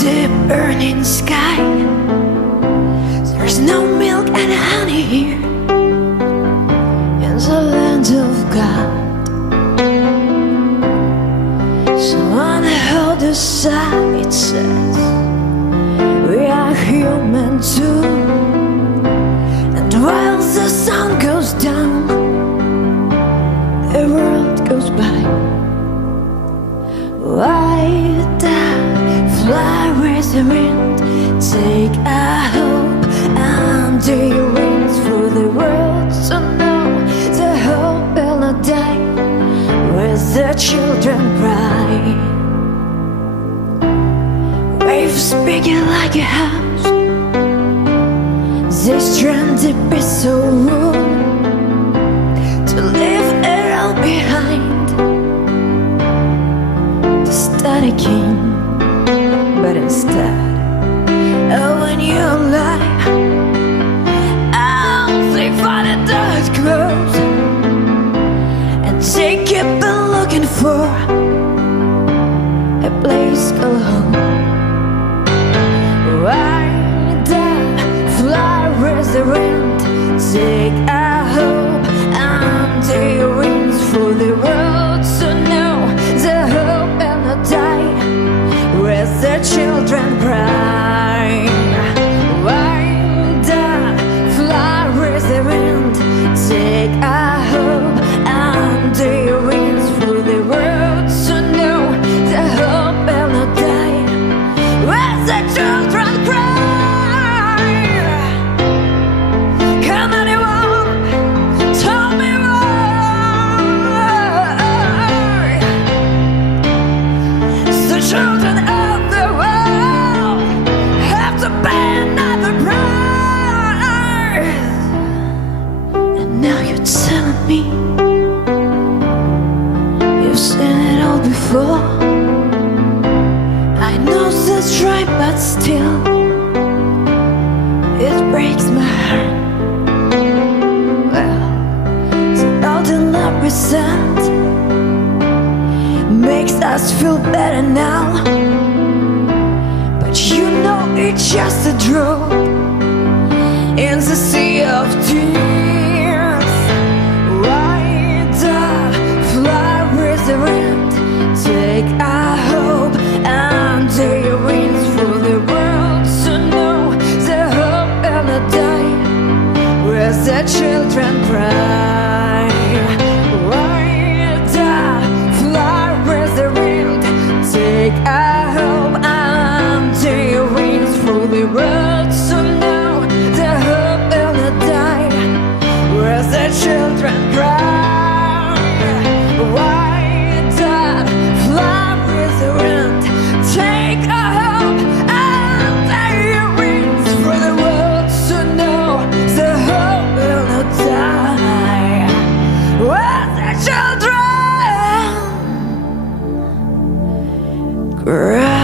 the burning sky. There's no milk and honey here in the land of God. So on the other side it says we are human too. And while the sun goes down, the world goes by. Why that fly with the wind, take a hope under your wings for the world to know the hope will not die with the children cry. Waves bigger like a house, they stranded be so rude to leave it all behind. To start a king, but instead, oh, when you lie, I'll say find a dark close and take it been looking for a place called home. Why that fly with the wind, take a hope under your wings for the world to know the hope will not die with the children cry. Why that fly with the wind, take a hope under your wings for the world to know the hope will not die with the children cry. Can anyone tell me why the children of the world have to pay another price? And now you're telling me you've seen it all before. I know that's right, but still it breaks my heart. Well, so all the love we sent makes us feel better now, but you know it's just a drop in the sea of tears. Why the fly with the wind, take a hope under your wings for the world to know the hope will not die where the children cry. Why the fly with the wind, take a hope under your wings for the world to know the hope will not die where the children cry. Why the fly with the wind, take a hope under your wings for the world to know the hope will not die where the children cry.